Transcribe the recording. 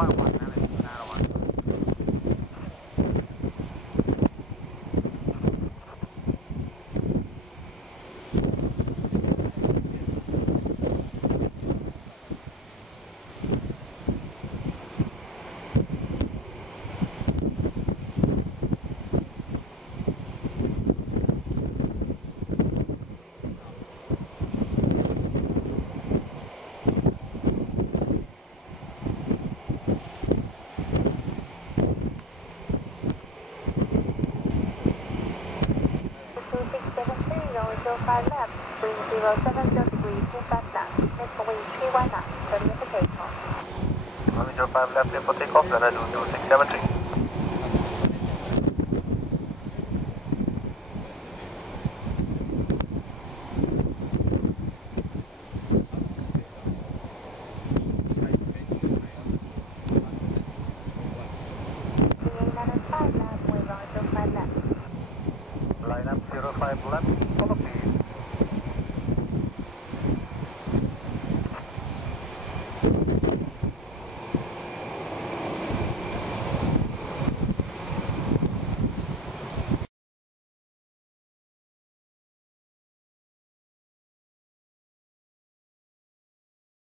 ความหวังนั่นเลยน่าระวัง 5 left, wind 070 degrees, two fast left, next wind 31 knots, 30 minutes to takeoff. 105 left, clear for takeoff, runway 22673. Line up 05 left, follow please.